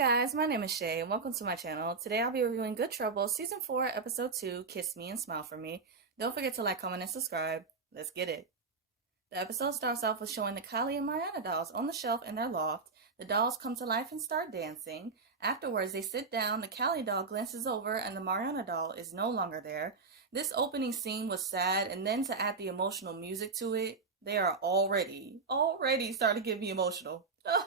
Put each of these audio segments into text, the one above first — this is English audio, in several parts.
guys, my name is Shay and welcome to my channel. Today I'll be reviewing Good Trouble Season 4, Episode 2, Kiss Me and Smile For Me. Don't forget to like, comment, and subscribe. Let's get it. The episode starts off with showing the Callie and Mariana dolls on the shelf in their loft. The dolls come to life and start dancing. Afterwards, they sit down, the Callie doll glances over, and the Mariana doll is no longer there. This opening scene was sad, and then to add the emotional music to it, they are already starting to get me emotional. Ugh.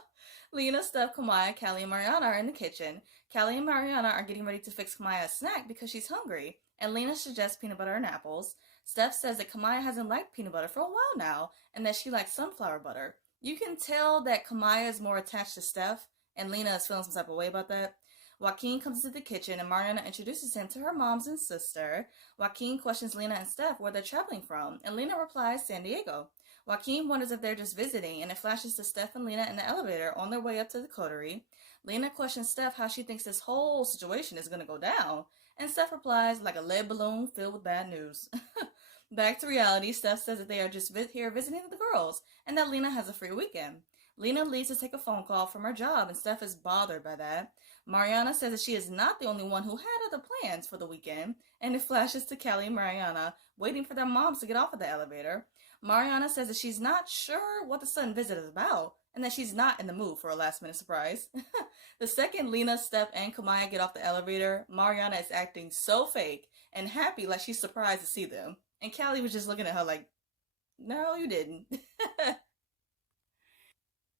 Lena, Steph, Kamaya, Callie, and Mariana are in the kitchen. Callie and Mariana are getting ready to fix Kamaya a snack because she's hungry, and Lena suggests peanut butter and apples. Steph says that Kamaya hasn't liked peanut butter for a while now, and that she likes sunflower butter. You can tell that Kamaya is more attached to Steph, and Lena is feeling some type of way about that. Joaquin comes into the kitchen, and Mariana introduces him to her moms and sister. Joaquin questions Lena and Steph where they're traveling from, and Lena replies San Diego. Joaquin wonders if they're just visiting, and it flashes to Steph and Lena in the elevator on their way up to the coterie. Lena questions Steph how she thinks this whole situation is going to go down, and Steph replies like a lead balloon filled with bad news. Back to reality, Steph says that they are just here visiting the girls, and that Lena has a free weekend. Lena leaves to take a phone call from her job, and Steph is bothered by that. Mariana says that she is not the only one who had other plans for the weekend, and it flashes to Callie and Mariana waiting for their moms to get off of the elevator. Mariana says that she's not sure what the sudden visit is about, and that she's not in the mood for a last-minute surprise. The second Lena, Steph, and Kamaya get off the elevator, Mariana is acting so fake and happy like she's surprised to see them. And Callie was just looking at her like, no, you didn't.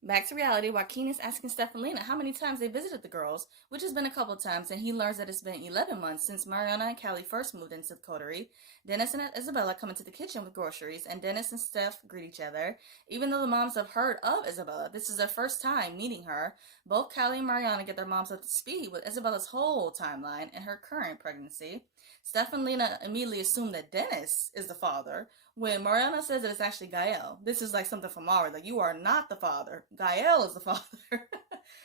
Back to reality, Joaquin is asking Steph and Lena how many times they visited the girls, which has been a couple times, and he learns that it's been 11 months since Mariana and Callie first moved into the coterie. Dennis and Isabella come into the kitchen with groceries, and Dennis and Steph greet each other. Even though the moms have heard of Isabella, this is their first time meeting her. Both Callie and Mariana get their moms up to speed with Isabella's whole timeline and her current pregnancy. Steph and Lena immediately assume that Dennis is the father, when Mariana says that it's actually Gael. This is like something from Mari, like, you are not the father. Gael is the father.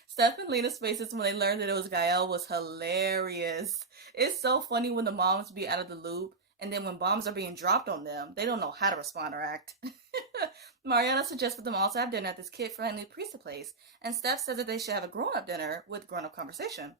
Steph and Lena's faces when they learned that it was Gael was hilarious. It's so funny when the moms be out of the loop, and then when bombs are being dropped on them, they don't know how to respond or act. Mariana suggests for them all to have dinner at this kid-friendly pizza place, and Steph says that they should have a grown-up dinner with grown-up conversation.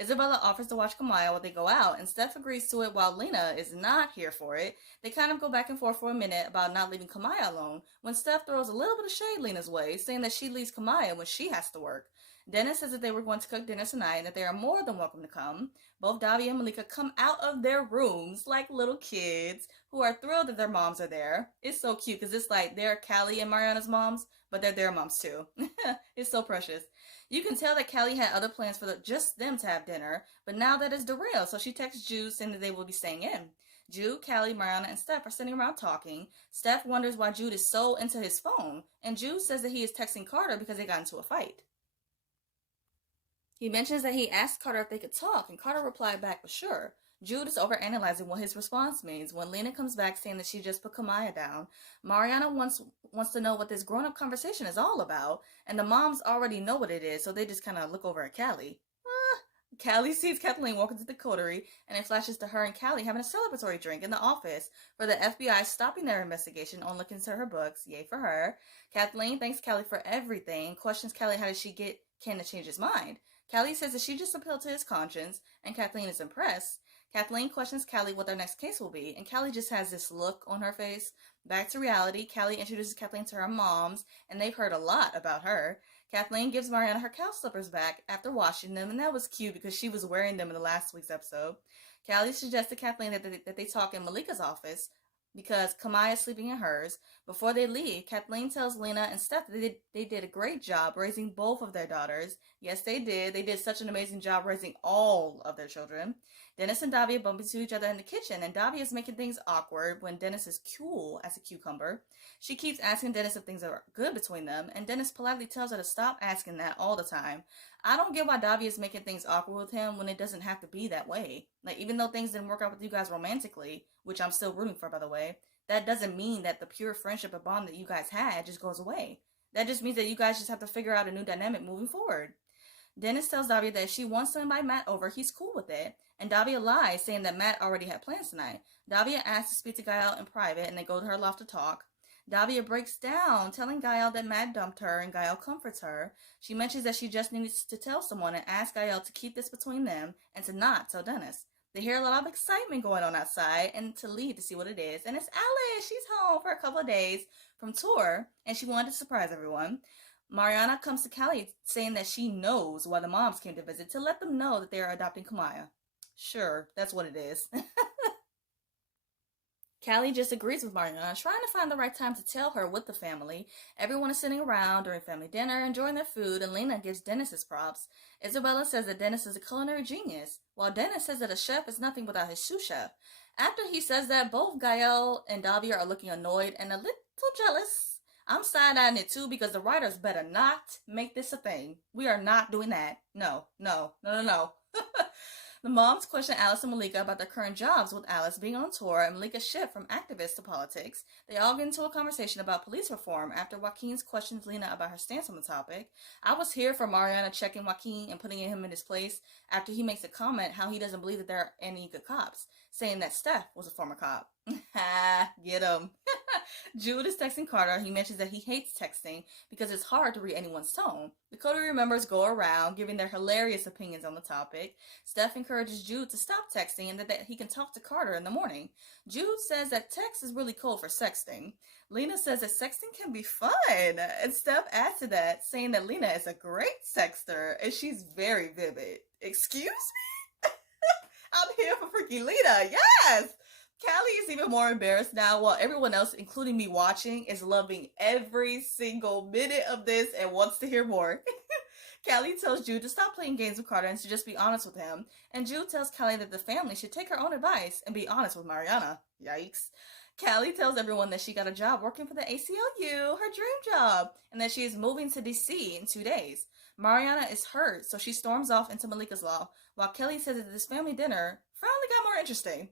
Isabella offers to watch Kamaya while they go out, and Steph agrees to it while Lena is not here for it. They kind of go back and forth for a minute about not leaving Kamaya alone, when Steph throws a little bit of shade Lena's way, saying that she leaves Kamaya when she has to work. Dennis says that they were going to cook dinner tonight and that they are more than welcome to come. Both Davia and Malika come out of their rooms like little kids who are thrilled that their moms are there. It's so cute because it's like they're Callie and Mariana's moms, but they're their moms too. It's so precious. You can tell that Callie had other plans for just them to have dinner, but now that is derailed, so she texts Jude saying that they will be staying in. Jude, Callie, Mariana, and Steph are sitting around talking. Steph wonders why Jude is so into his phone, and Jude says that he is texting Carter because they got into a fight. He mentions that he asked Carter if they could talk, and Carter replied back with sure. Jude is overanalyzing what his response means when Lena comes back saying that she just put Kamaya down. Mariana wants to know what this grown-up conversation is all about, and the moms already know what it is, so they just kind of look over at Callie. Callie sees Kathleen walk into the coterie, and it flashes to her and Callie having a celebratory drink in the office for the FBI stopping their investigation on looking into her books. Yay for her. Kathleen thanks Callie for everything and questions Callie how did she get Ken to change his mind. Callie says that she just appealed to his conscience, and Kathleen is impressed. Kathleen questions Callie what their next case will be, and Callie just has this look on her face. Back to reality, Callie introduces Kathleen to her moms, and they've heard a lot about her. Kathleen gives Mariana her cow slippers back after washing them, and that was cute because she was wearing them in the last week's episode. Callie suggests to Kathleen that they talk in Malika's office because Kamaya is sleeping in hers. Before they leave, Kathleen tells Lena and Steph that they did a great job raising both of their daughters. Yes, they did. They did such an amazing job raising all of their children. Dennis and Davia bump into each other in the kitchen, and Davia is making things awkward when Dennis is cool as a cucumber. She keeps asking Dennis if things are good between them, and Dennis politely tells her to stop asking that all the time. I don't get why Davia is making things awkward with him when it doesn't have to be that way. Like, even though things didn't work out with you guys romantically, which I'm still rooting for, by the way, that doesn't mean that the pure friendship or bond that you guys had just goes away. That just means that you guys just have to figure out a new dynamic moving forward. Dennis tells Davia that if she wants to invite Matt over, he's cool with it, and Davia lies, saying that Matt already had plans tonight. Davia asks to speak to Gael in private, and they go to her loft to talk. Davia breaks down, telling Gael that Matt dumped her, and Gael comforts her. She mentions that she just needs to tell someone and asks Gael to keep this between them and to not tell Dennis. They hear a lot of excitement going on outside and to leave to see what it is. And it's Alice. She's home for a couple of days from tour, and she wanted to surprise everyone. Mariana comes to Callie saying that she knows why the moms came to visit, to let them know that they are adopting Kamaya. Sure, that's what it is. Callie just agrees with Mariana, trying to find the right time to tell her with the family. Everyone is sitting around during family dinner, enjoying their food, and Lena gives Dennis his props. Isabella says that Dennis is a culinary genius, while Dennis says that a chef is nothing without his sous chef. After he says that, both Gael and Davia are looking annoyed and a little jealous. I'm side-eyeing it too because the writers better not make this a thing. We are not doing that. No. The moms question Alice and Malika about their current jobs, with Alice being on tour and Malika's shift from activist to politics. They all get into a conversation about police reform after Joaquin questions Lena about her stance on the topic. I was here for Mariana checking Joaquin and putting him in his place after he makes a comment how he doesn't believe that there are any good cops, saying that Steph was a former cop. Get him. Jude is texting Carter. He mentions that he hates texting because it's hard to read anyone's tone. The Coterie members go around giving their hilarious opinions on the topic. Steph encourages Jude to stop texting and that he can talk to Carter in the morning. Jude says that text is really cool for sexting. Lena says that sexting can be fun, and Steph adds to that, saying that Lena is a great sexter and she's very vivid. Excuse me? I'm here for freaking Lena, yes! Callie is even more embarrassed now, while everyone else, including me watching, is loving every single minute of this and wants to hear more. Callie tells Jude to stop playing games with Carter and to just be honest with him. And Jude tells Callie that the family should take her own advice and be honest with Mariana. Yikes. Callie tells everyone that she got a job working for the ACLU, her dream job, and that she is moving to DC in 2 days. Mariana is hurt, so she storms off into Malika's law, while Kelly says that this family dinner finally got more interesting.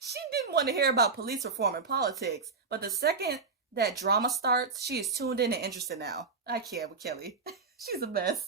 She didn't want to hear about police reform and politics, but the second that drama starts, she is tuned in and interested now. I can't with Kelly. She's a mess.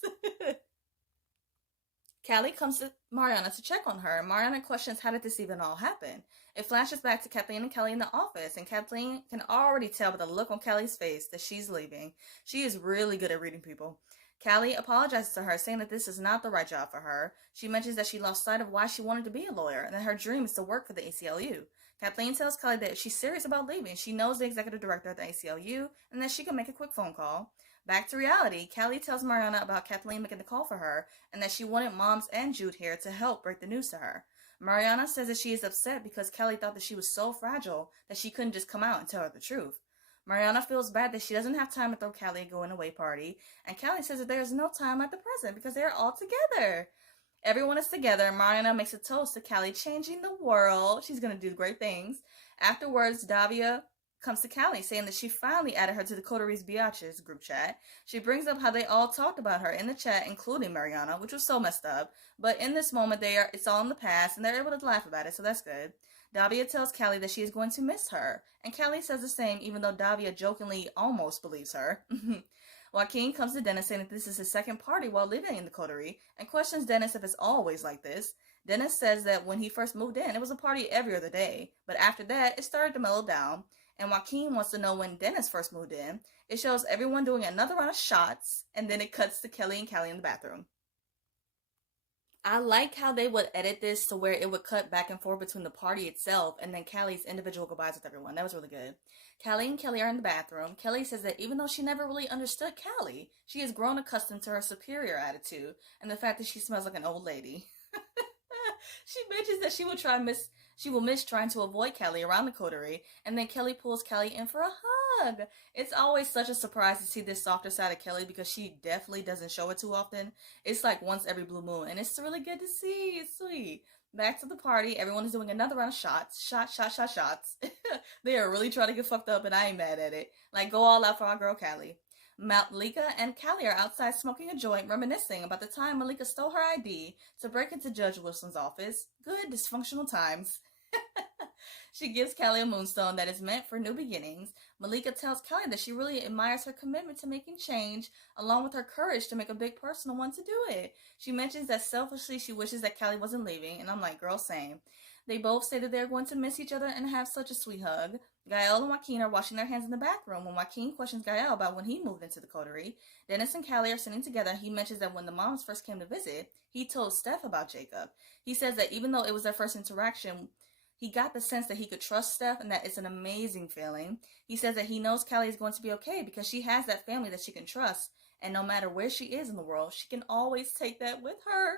Callie comes to Mariana to check on her, and Mariana questions how did this even all happen. It flashes back to Kathleen and Kelly in the office, and Kathleen can already tell by the look on Callie's face that she's leaving. She is really good at reading people. Callie apologizes to her, saying that this is not the right job for her. She mentions that she lost sight of why she wanted to be a lawyer, and that her dream is to work for the ACLU. Kathleen tells Callie that if she's serious about leaving, she knows the executive director at the ACLU, and that she can make a quick phone call. Back to reality, Callie tells Mariana about Kathleen making the call for her, and that she wanted Moms and Jude here to help break the news to her. Mariana says that she is upset because Callie thought that she was so fragile that she couldn't just come out and tell her the truth. Mariana feels bad that she doesn't have time to throw Callie a going-away party, and Callie says that there is no time at the present because they are all together. Everyone is together, and Mariana makes a toast to Callie changing the world. She's going to do great things. Afterwards, Davia comes to Callie, saying that she finally added her to the Coterie's Biatches group chat. She brings up how they all talked about her in the chat, including Mariana, which was so messed up. But in this moment, it's all in the past, and they're able to laugh about it, so that's good. Davia tells Callie that she is going to miss her, and Callie says the same, even though Davia jokingly almost believes her. Joaquin comes to Dennis saying that this is his second party while living in the Coterie, and questions Dennis if it's always like this. Dennis says that when he first moved in, it was a party every other day, but after that, it started to mellow down. And Joaquin wants to know when Dennis first moved in. It shows everyone doing another round of shots, and then it cuts to Kelly and Callie in the bathroom. I like how they would edit this to where it would cut back and forth between the party itself and then Callie's individual goodbyes with everyone. That was really good. Callie and Kelly are in the bathroom. Kelly says that even though she never really understood Callie, she has grown accustomed to her superior attitude and the fact that she smells like an old lady. She mentions that she will miss trying to avoid Callie around the Coterie, and then Kelly pulls Callie in for a hug. It's always such a surprise to see this softer side of Kelly because she definitely doesn't show it too often. It's like once every blue moon, and it's really good to see. It's sweet. Back to the party, everyone is doing another round of shots. Shots. They are really trying to get fucked up, and I ain't mad at it. Like, go all out for our girl Callie. Malika and Callie are outside smoking a joint, reminiscing about the time Malika stole her ID to break into Judge Wilson's office. Good dysfunctional times. She gives Callie a moonstone that is meant for new beginnings. Malika tells Callie that she really admires her commitment to making change, along with her courage to make a big personal one to do it. She mentions that selfishly she wishes that Callie wasn't leaving, and I'm like, girl, same. They both say that they're going to miss each other and have such a sweet hug. Gael and Joaquin are washing their hands in the bathroom when Joaquin questions Gael about when he moved into the coterie. Dennis and Callie are sitting together and he mentions that when the moms first came to visit, he told Steph about Jacob. He says that even though it was their first interaction, he got the sense that he could trust Steph and that it's an amazing feeling. He says that he knows Callie is going to be okay because she has that family that she can trust, and no matter where she is in the world, she can always take that with her.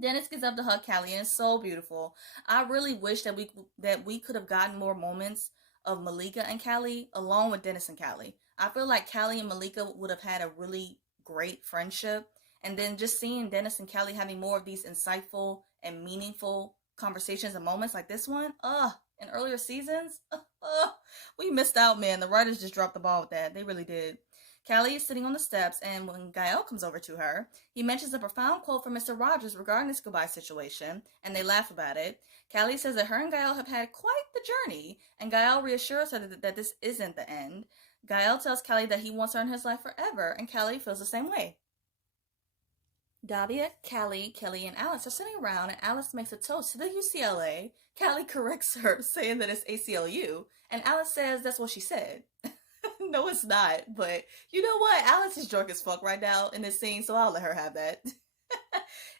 Dennis gets up to hug Callie and it's so beautiful. I really wish that we could have gotten more moments of Malika and Callie along with Dennis and Callie. I feel like Callie and Malika would have had a really great friendship, and then just seeing Dennis and Callie having more of these insightful and meaningful conversations and moments like this one, in earlier seasons, we missed out, man. The writers just dropped the ball with that. They really did. Callie is sitting on the steps, and when Gael comes over to her, he mentions a profound quote from Mr. Rogers regarding this goodbye situation, and they laugh about it. Callie says that her and Gael have had quite the journey, and Gael reassures her that this isn't the end. Gael tells Callie that he wants her in his life forever, and Callie feels the same way. Davia, Callie, Kelly, and Alice are sitting around, and Alice makes a toast to the UCLA. Callie corrects her, saying that it's ACLU, and Alice says that's what she said. No, it's not, but you know what? Alice is drunk as fuck right now in this scene, so I'll let her have that.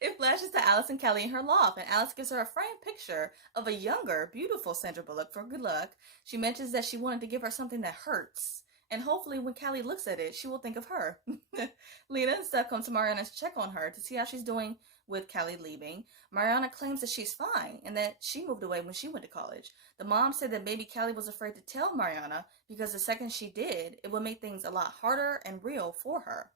It flashes to Alice and Callie in her loft, and Alice gives her a framed picture of a younger, beautiful Sandra Bullock for good luck. She mentions that she wanted to give her something that hurts, and hopefully when Callie looks at it, she will think of her. Lena and Steph come to Mariana to check on her to see how she's doing with Callie leaving. Mariana claims that she's fine and that she moved away when she went to college. The mom said that maybe Callie was afraid to tell Mariana because the second she did, it would make things a lot harder and real for her.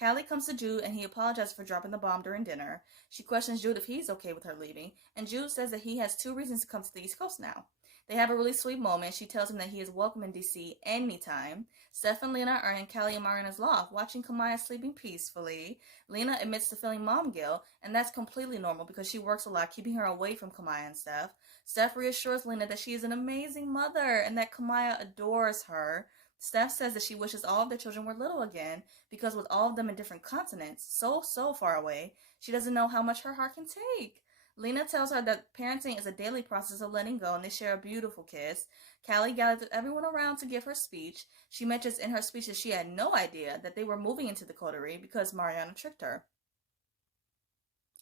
Callie comes to Jude and he apologizes for dropping the bomb during dinner. She questions Jude if he's okay with her leaving, and Jude says that he has 2 reasons to come to the East Coast now. They have a really sweet moment. She tells him that he is welcome in DC anytime. Steph and Lena are in Callie and Mariana's loft, watching Kamaya sleeping peacefully. Lena admits to feeling mom guilt, and that's completely normal because she works a lot, keeping her away from Kamaya and Steph. Steph reassures Lena that she is an amazing mother and that Kamaya adores her. Steph says that she wishes all of their children were little again because with all of them in different continents, so far away, she doesn't know how much her heart can take. Lena tells her that parenting is a daily process of letting go, and they share a beautiful kiss. Callie gathers everyone around to give her speech. She mentions in her speech that she had no idea that they were moving into the coterie because Mariana tricked her.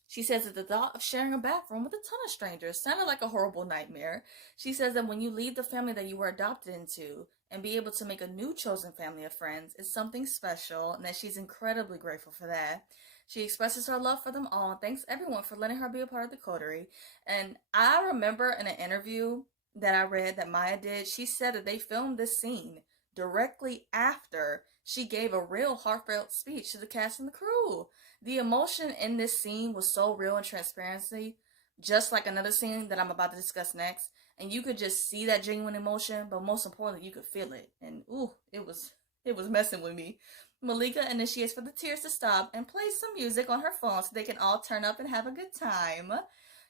She says that the thought of sharing a bathroom with a ton of strangers sounded like a horrible nightmare. She says that when you leave the family that you were adopted into and be able to make a new chosen family of friends is something special, and that she's incredibly grateful for that. She expresses her love for them all and thanks everyone for letting her be a part of the coterie. And I remember in an interview that I read that Maya did, she said that they filmed this scene directly after she gave a real heartfelt speech to the cast and the crew. The emotion in this scene was so real and transparency, just like another scene that I'm about to discuss next. And you could just see that genuine emotion, but most importantly, you could feel it. And it was messing with me. Malika initiates for the tears to stop and plays some music on her phone so they can all turn up and have a good time.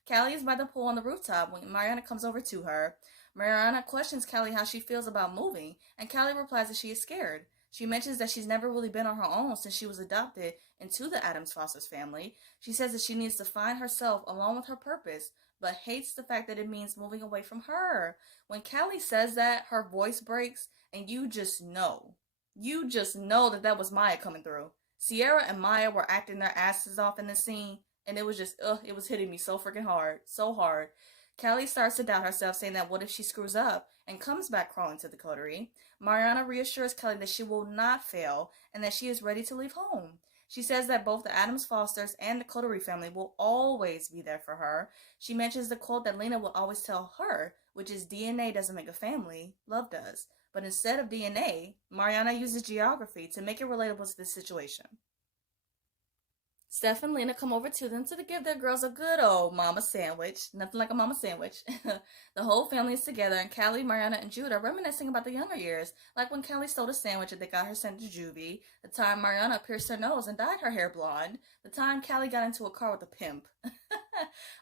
Callie is by the pool on the rooftop when Mariana comes over to her. Mariana questions Callie how she feels about moving, and Callie replies that she is scared. She mentions that she's never really been on her own since she was adopted into the Addams Foster's family. She says that she needs to find herself along with her purpose, but hates the fact that it means moving away from her. When Callie says that, her voice breaks, and you just know that was Maya coming through. Sierra and Maya were acting their asses off in the scene, and it was just, it was hitting me so freaking hard, so hard. Callie starts to doubt herself, saying that what if she screws up and comes back crawling to the coterie. Mariana reassures Callie that she will not fail and that she is ready to leave home. She says that both the Addams Fosters and the Coterie family will always be there for her. She mentions the quote that Lena will always tell her, which is DNA doesn't make a family, love does. But instead of DNA, Mariana uses geography to make it relatable to this situation. Steph and Lena come over to them to give their girls a good old mama sandwich. Nothing like a mama sandwich. The whole family is together, and Callie, Mariana, and Jude are reminiscing about the younger years, like when Callie stole a sandwich and they got her sent to juvie, the time Mariana pierced her nose and dyed her hair blonde, the time Callie got into a car with a pimp.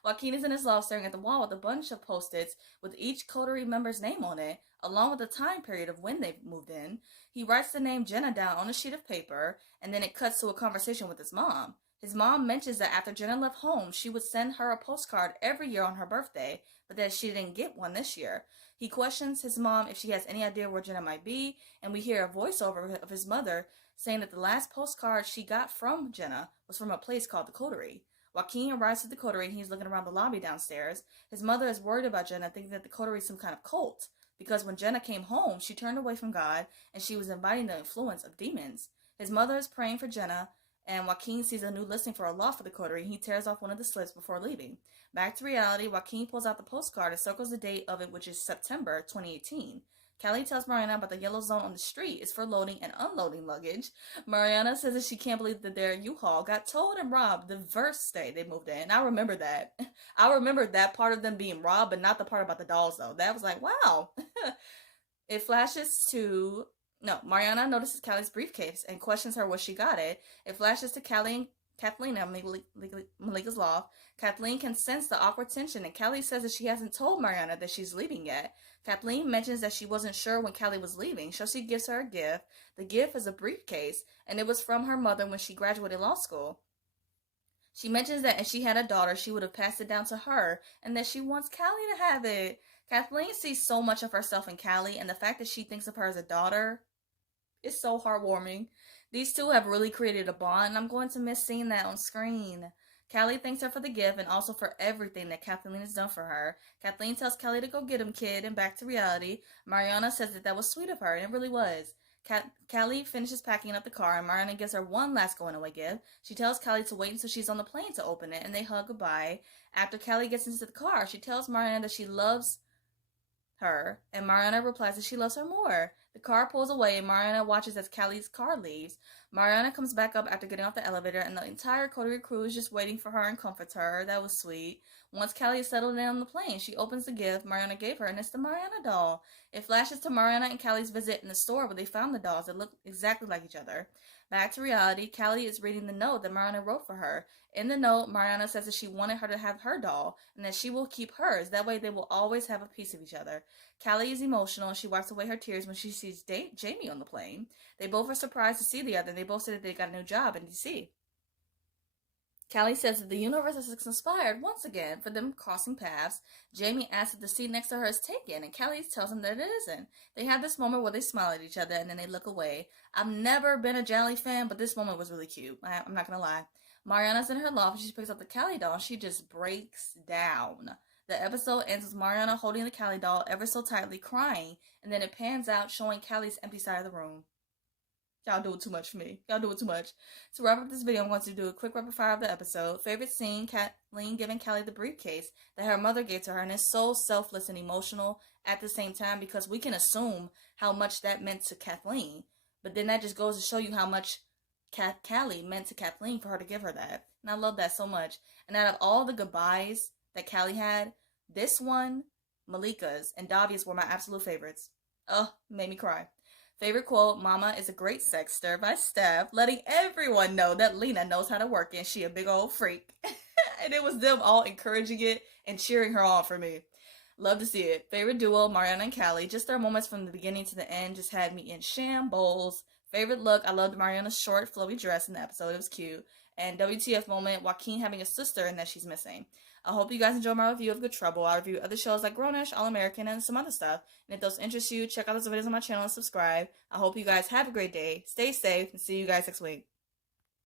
Joaquin is in his loft staring at the wall with a bunch of post-its with each coterie member's name on it, along with the time period of when they moved in. He writes the name Jenna down on a sheet of paper, and then it cuts to a conversation with his mom. His mom mentions that after Jenna left home, she would send her a postcard every year on her birthday, but that she didn't get one this year. He questions his mom if she has any idea where Jenna might be, and we hear a voiceover of his mother saying that the last postcard she got from Jenna was from a place called the Coterie. Joaquin arrives at the Coterie and he's looking around the lobby downstairs. His mother is worried about Jenna, thinking that the Coterie is some kind of cult, because when Jenna came home, she turned away from God and she was inviting the influence of demons. His mother is praying for Jenna, and Joaquin sees a new listing for a loft for the Coterie, and he tears off one of the slips before leaving. Back to reality, Joaquin pulls out the postcard and circles the date of it, which is September 2018. Callie tells Mariana about the yellow zone on the street is for loading and unloading luggage. Mariana says that she can't believe that their U-Haul got towed and robbed the first day they moved in. I remember that. I remember that part of them being robbed, but not the part about the dolls, though. That was like, wow. It flashes to... No, Mariana notices Callie's briefcase and questions her where she got it. It flashes to Callie Kathleen at Malika's loft. Kathleen can sense the awkward tension, and Callie says that she hasn't told Mariana that she's leaving yet. Kathleen mentions that she wasn't sure when Callie was leaving, so she gives her a gift. The gift is a briefcase, and it was from her mother when she graduated law school. She mentions that if she had a daughter, she would have passed it down to her, and that she wants Callie to have it. Kathleen sees so much of herself in Callie, and the fact that she thinks of her as a daughter is so heartwarming. These two have really created a bond, and I'm going to miss seeing that on screen. Callie thanks her for the gift and also for everything that Kathleen has done for her. Kathleen tells Callie to go get him, kid, and back to reality. Mariana says that was sweet of her, and it really was. Callie finishes packing up the car, and Mariana gives her one last going-away gift. She tells Callie to wait until she's on the plane to open it, and they hug goodbye. After Callie gets into the car, she tells Mariana that she loves her, and Mariana replies that she loves her more. The car pulls away, and Mariana watches as Callie's car leaves. Mariana comes back up after getting off the elevator, and the entire Coterie crew is just waiting for her and comforts her. That was sweet. Once Callie is settled in on the plane, she opens the gift Mariana gave her, and it's the Mariana doll. It flashes to Mariana and Callie's visit in the store where they found the dolls that look exactly like each other. Back to reality, Callie is reading the note that Mariana wrote for her. In the note, Mariana says that she wanted her to have her doll, and that she will keep hers. That way they will always have a piece of each other. Callie is emotional, and she wipes away her tears when she sees Jamie on the plane. They both are surprised to see the other, and they both say that they got a new job in D.C. Callie says that the universe has conspired once again for them crossing paths. Jamie asks if the seat next to her is taken, and Callie tells him that it isn't. They have this moment where they smile at each other, and then they look away. I've never been a Jolly fan, but this moment was really cute. I'm not going to lie. Mariana's in her loft, and she picks up the Callie doll, and she just breaks down. The episode ends with Mariana holding the Callie doll ever so tightly, crying, and then it pans out, showing Callie's empty side of the room. Y'all do it too much for me. Y'all do it too much. To wrap up this video, I'm going to do a quick rapid fire of the episode. Favorite scene, Kathleen giving Callie the briefcase that her mother gave to her, and it's so selfless and emotional at the same time, because we can assume how much that meant to Kathleen, but then that just goes to show you how much Callie meant to Kathleen for her to give her that. And I love that so much. And out of all the goodbyes that Callie had, this one, Malika's, and Davia's were my absolute favorites. Made me cry. Favorite quote, Mama is a great sexter by Steph, letting everyone know that Lena knows how to work and she a big old freak. And it was them all encouraging it and cheering her on for me. Love to see it. Favorite duo, Mariana and Callie. Just their moments from the beginning to the end just had me in shambles. Favorite look, I loved Mariana's short, flowy dress in the episode. It was cute. And WTF moment, Joaquin having a sister and that she's missing. I hope you guys enjoyed my review of Good Trouble. I review other shows like Grownish, All American, and some other stuff. And if those interest you, check out those videos on my channel and subscribe. I hope you guys have a great day, stay safe, and see you guys next week.